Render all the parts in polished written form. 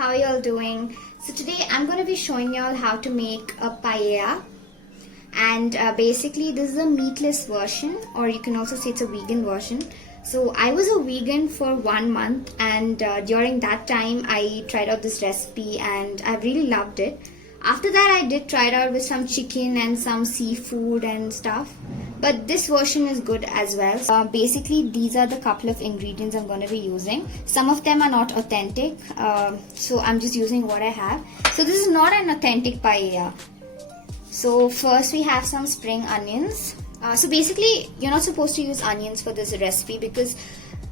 how y'all doing? So today I'm going to be showing y'all how to make a paella, and basically this is a meatless version, or you can also say it's a vegan version. So I was a vegan for 1 month, and during that time I tried out this recipe and I really loved it. After that I did try it out with some chicken and some seafood and stuff, but this version is good as well. Basically these are the couple of ingredients I'm going to be using. Some of them are not authentic, so I'm just using what I have. So this is not an authentic paella. So first we have some spring onions. So basically you're not supposed to use onions for this recipe because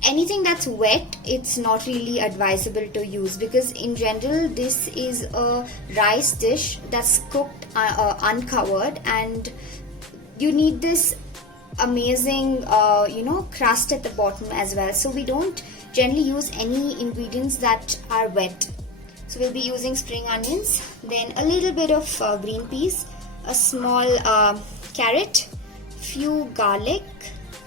anything that's wet, it's not really advisable to use, because in general this is a rice dish that's cooked uncovered, and you need this amazing crust at the bottom as well. So we don't generally use any ingredients that are wet. So we'll be using spring onions, then a little bit of green peas, a small carrot, few garlic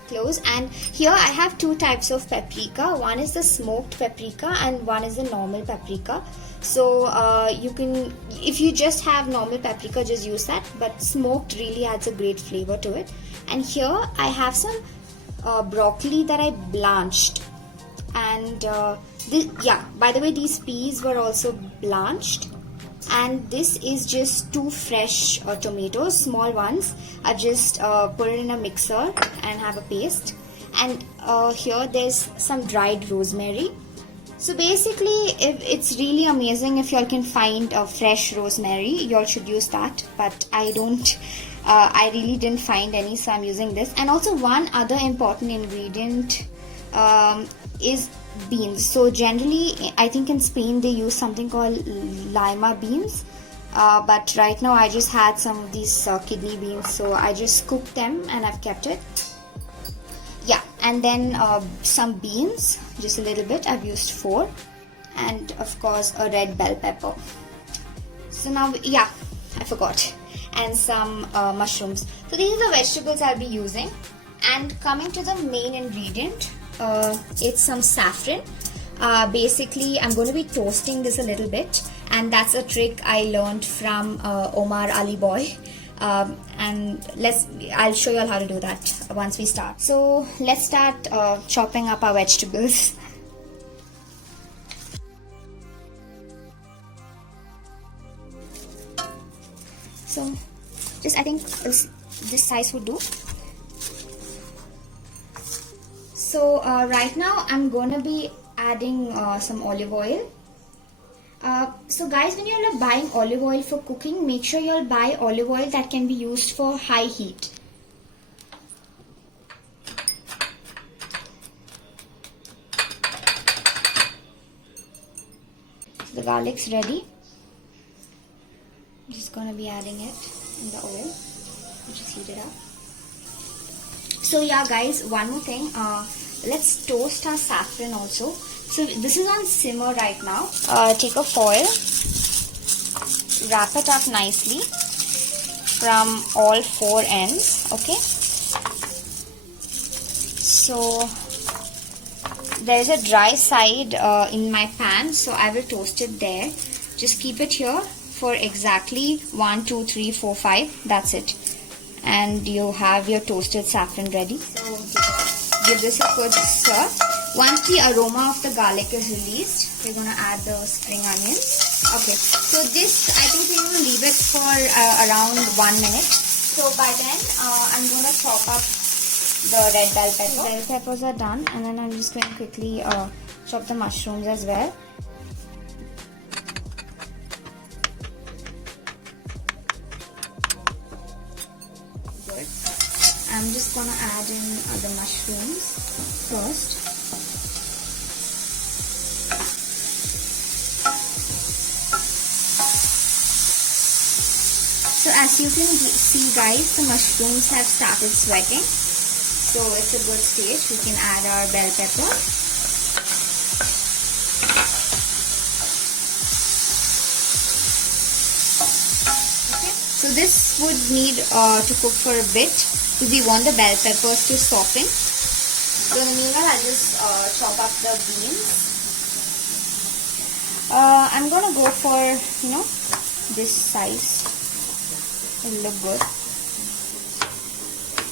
cloves, and here I have two types of paprika. One is the smoked paprika and one is the normal paprika. So you can, if you just have normal paprika, just use that, but smoked really adds a great flavor to it. And here I have some broccoli that I blanched, and by the way, these peas were also blanched. And this is just two fresh tomatoes, small ones. I've just put it in a mixer and have a paste. And here there's some dried rosemary. So basically, it's really amazing if y'all can find fresh rosemary. Y'all should use that, but I don't. I really didn't find any, so I'm using this. And also one other important ingredient is beans. So generally I think in Spain they use something called lima beans, but right now I just had some of these kidney beans, so I just cooked them and I've kept it. And then some beans, just a little bit. I've used 4, and of course a red bell pepper. So now I forgot, and some mushrooms. So these are the vegetables I'll be using. And coming to the main ingredient, it's some saffron. Basically I'm going to be toasting this a little bit, and that's a trick I learned from Omar Ali Boy, and I'll show you all how to do that once we start. So let's start chopping up our vegetables. So just, I think this size would do. So right now I'm going to be adding some olive oil. So guys, when you're buying olive oil for cooking, make sure you'll buy olive oil that can be used for high heat. So the garlic's ready. I'm just going to be adding it in the oil. Just heat it up. So yeah guys, one more thing, let's toast our saffron also. So this is on simmer right now. Take a foil, wrap it up nicely from all 4 ends, okay? So there's a dry side in my pan, so I will toast it there. Just keep it here for exactly 1, 2, 3, 4, 5, that's it. And you have your toasted saffron ready. So give this a good stir. Once the aroma of the garlic is released, we're going to add the spring onions. Okay, so this, I think we will leave it for around 1 minute. So by then I'm going to chop up the red bell pepper. The bell peppers are done, and then I'm just going to quickly chop the mushrooms as well. I'm just gonna add in the mushrooms first. So as you can see guys, the mushrooms have started sweating. So it's a good stage. We can add our bell pepper. Okay. So this would need to cook for a bit, because we want the bell peppers to soften. So in the meanwhile, I'll just chop up the beans. I'm gonna go for, this size. It'll look good.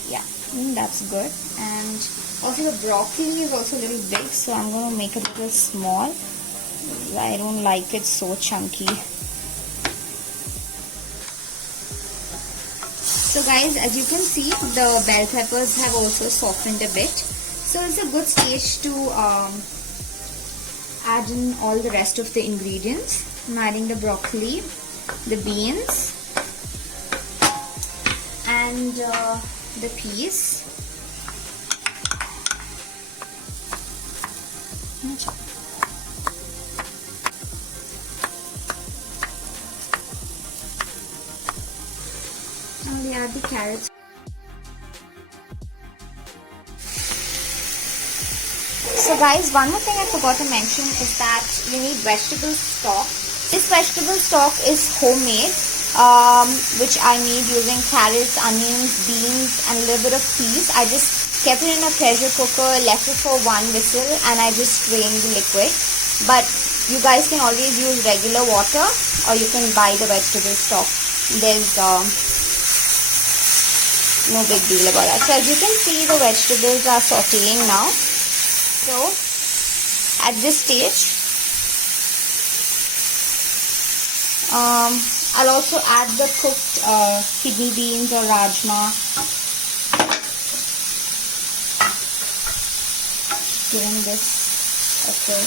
Yeah, that's good. And also the broccoli is also a little big, so I'm gonna make it a little small. I don't like it so chunky. So guys, as you can see, the bell peppers have also softened a bit. So it's a good stage to add in all the rest of the ingredients. I'm adding the broccoli, the beans, and the peas. Now we add the carrots. So guys, one more thing I forgot to mention is that you need vegetable stock. This vegetable stock is homemade, which I made using carrots, onions, beans, and a little bit of peas. I just kept it in a pressure cooker, left it for one whistle, and I just strained the liquid. But you guys can always use regular water, or you can buy the vegetable stock. There's no big deal about that. So as you can see, the vegetables are sauteing now. So at this stage, I'll also add the cooked kidney beans or rajma. Giving this okay.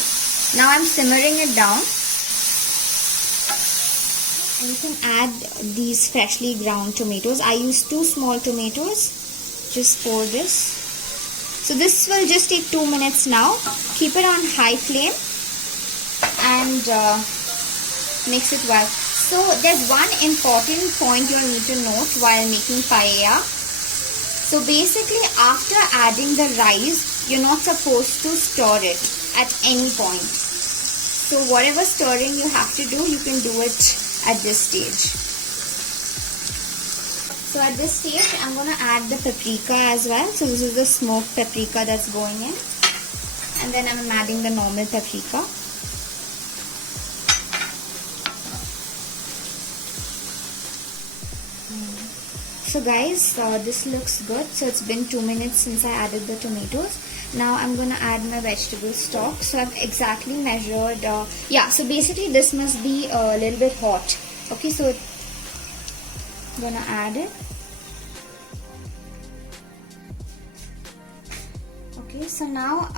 Now I'm simmering it down. And you can add these freshly ground tomatoes. I use 2 small tomatoes just for this. So this will just take 2 minutes now. Keep it on high flame and mix it well. So there's one important point you'll need to note while making paella. So basically after adding the rice, you're not supposed to stir it at any point. So whatever stirring you have to do, you can do it at this stage. So at this stage, I'm going to add the paprika as well. So this is the smoked paprika that's going in. And then I'm adding the normal paprika. So guys, this looks good. So it's been 2 minutes since I added the tomatoes. Now I'm going to add my vegetable stock. So I've exactly measured, so basically this must be a little bit hot. Okay, so I'm going to add it. Okay, so now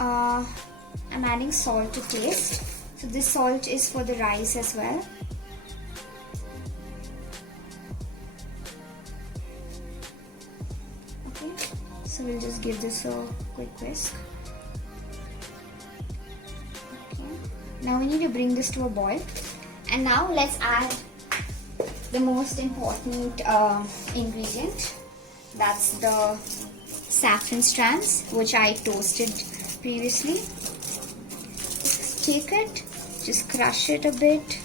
I'm adding salt to taste. So this salt is for the rice as well. Okay, so we'll just give this a quick whisk. Okay, now we need to bring this to a boil. And now let's add the most important ingredient. That's the saffron strands, which I toasted previously. Just take it, just crush it a bit,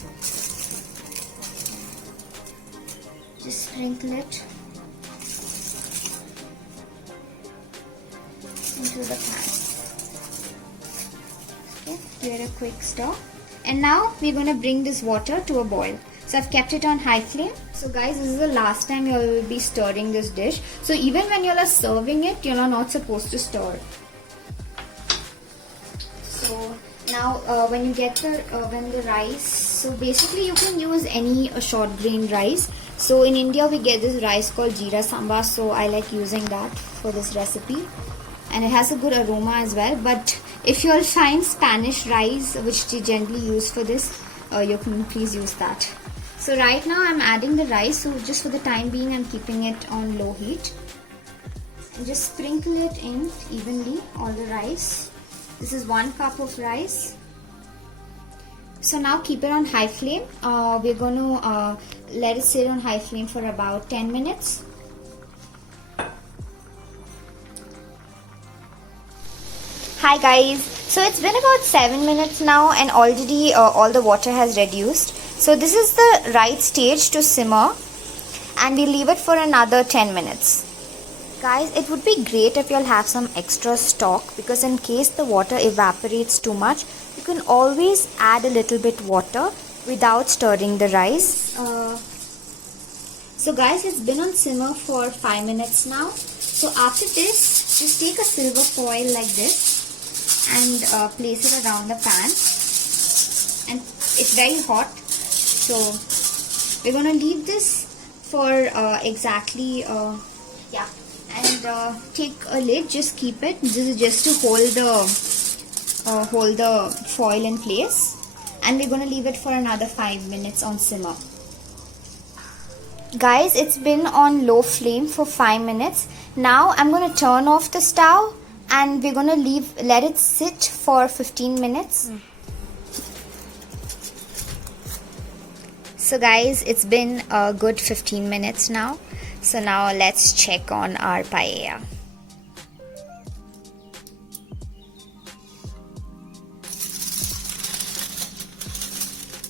just sprinkle it into the pan. Okay, give it a quick stir. And now we're going to bring this water to a boil. So I've kept it on high flame. So guys, this is the last time you will be stirring this dish. So even when you are serving it, you are not supposed to stir. So now when you get the rice, so basically you can use any short grain rice. So in India we get this rice called jeera samba. So I like using that for this recipe. And it has a good aroma as well. But if you all find Spanish rice, which they generally use for this, you can please use that. So right now I'm adding the rice. So just for the time being, I'm keeping it on low heat. And just sprinkle it in evenly, all the rice. This is 1 cup of rice. So now keep it on high flame. We're going to let it sit on high flame for about 10 minutes. Hi guys, so it's been about 7 minutes now and already all the water has reduced. So this is the right stage to simmer and we leave it for another 10 minutes. Guys, it would be great if you'll have some extra stock, because in case the water evaporates too much, you can always add a little bit water without stirring the rice. So guys, it's been on simmer for 5 minutes now. So after this, just take a silver foil like this and place it around the pan. And it's very hot, so we're gonna leave this for exactly and take a lid. Just keep it. This is just to hold the foil in place, and we're gonna leave it for another 5 minutes on simmer. Guys, it's been on low flame for 5 minutes. Now I'm gonna turn off the stove and we're gonna let it sit for 15 minutes. So guys, it's been a good 15 minutes now. So now let's check on our paella.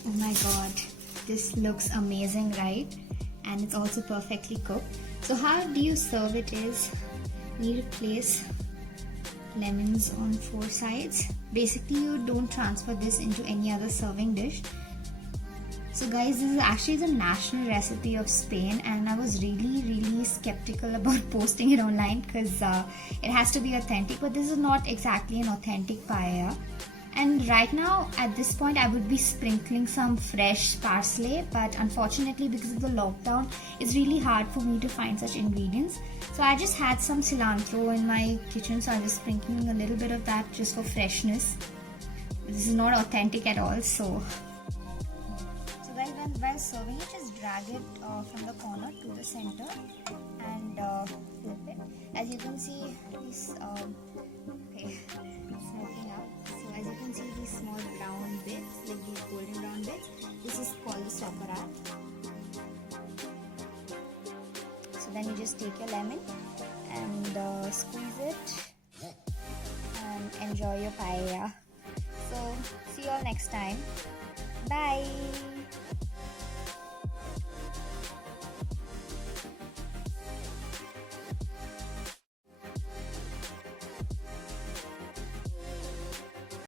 Oh my god, this looks amazing, right? And it's also perfectly cooked. So how do you serve it is, you need to place lemons on 4 sides. Basically, you don't transfer this into any other serving dish. So guys, this is actually the national recipe of Spain, and I was really skeptical about posting it online because it has to be authentic, but this is not exactly an authentic paella. And right now, at this point, I would be sprinkling some fresh parsley, but unfortunately, because of the lockdown, it's really hard for me to find such ingredients. So I just had some cilantro in my kitchen, so I was sprinkling a little bit of that just for freshness. This is not authentic at all, so guys, while serving it, just drag it from the corner to the center and flip it. As you can see, this smoking up. So as you can see, these small brown bits, like these golden brown bits, this is called the separat. So then you just take your lemon and squeeze it and enjoy your paella. So see you all next time. Bye.